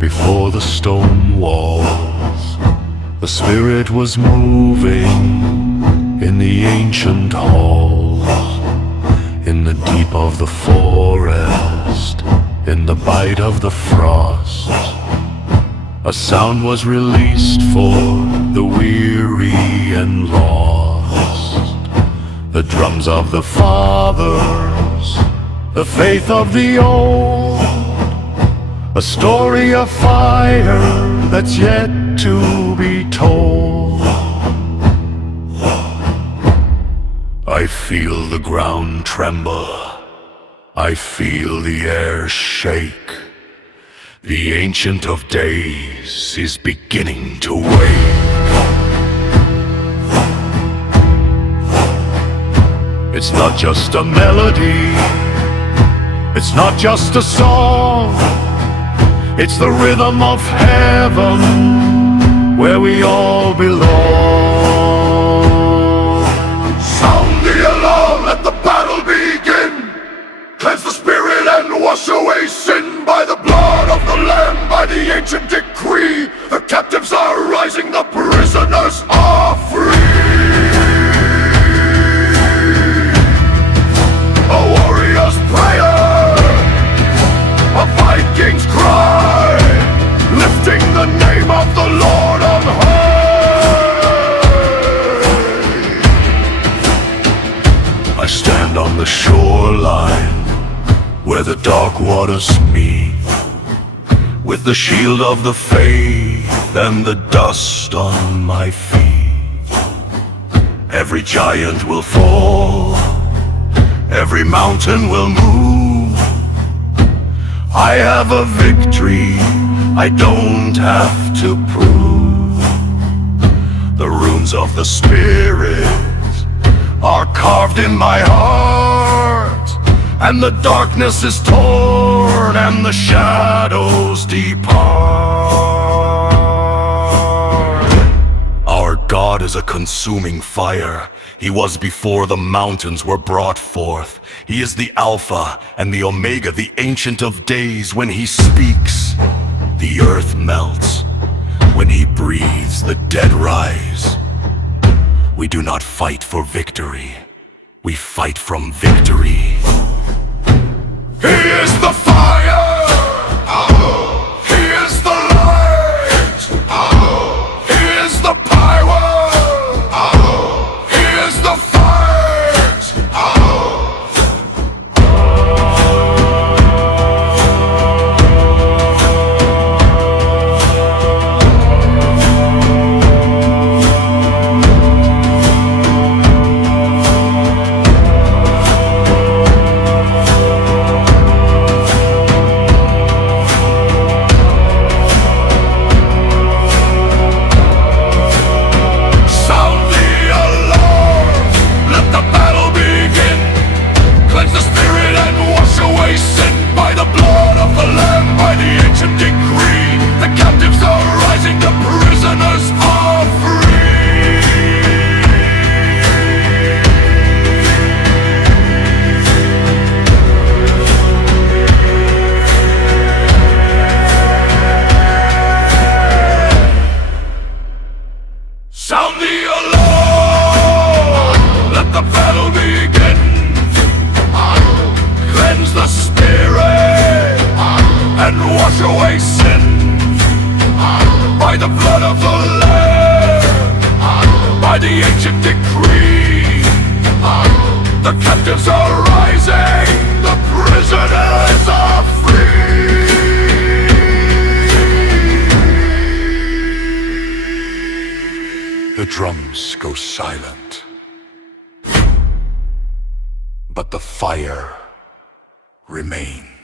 before the stone walls. The Spirit was moving in the ancient halls, in the deep of the forest, in the bite of the frost. A sound was released for the weary and lost. The drums of the fathers, the faith of the old, a story of fire that's yet to be told. I feel the ground tremble, I feel the air shake. The Ancient of Days is beginning to wake. It's not just a melody, it's not just a song, it's the rhythm of heaven, where we all belong. Sound the alarm, let the battle begin. Cleanse the spirit and wash away sin. By the blood of the Lamb, by the ancient decree, the captives are rising, the prisoners are free. A warrior's prayer, a Viking's cry, lifting the name of the Lord on high. I stand on the shoreline where the dark waters meet, with the shield of the faith and the dust on my feet. Every giant will fall, every mountain will move. I have a victory I don't have to prove. The runes of the Spirit are carved in my heart, and the darkness is torn and the shadows depart. Our God is a consuming fire. He was before the mountains were brought forth. He is the Alpha and the Omega, the Ancient of Days. When He speaks, the earth melts. When He breathes, the dead rise. We do not fight for victory, we fight from victory. He is the fire, he is the light, he is the power, he is the fight. Sound the alarm, let the battle begin. Cleanse the spirit and wash away sin. By the blood of the Lamb, by the ancient decree, the captives are rising, the prisoners are free. The drums go silent, but the fire remains.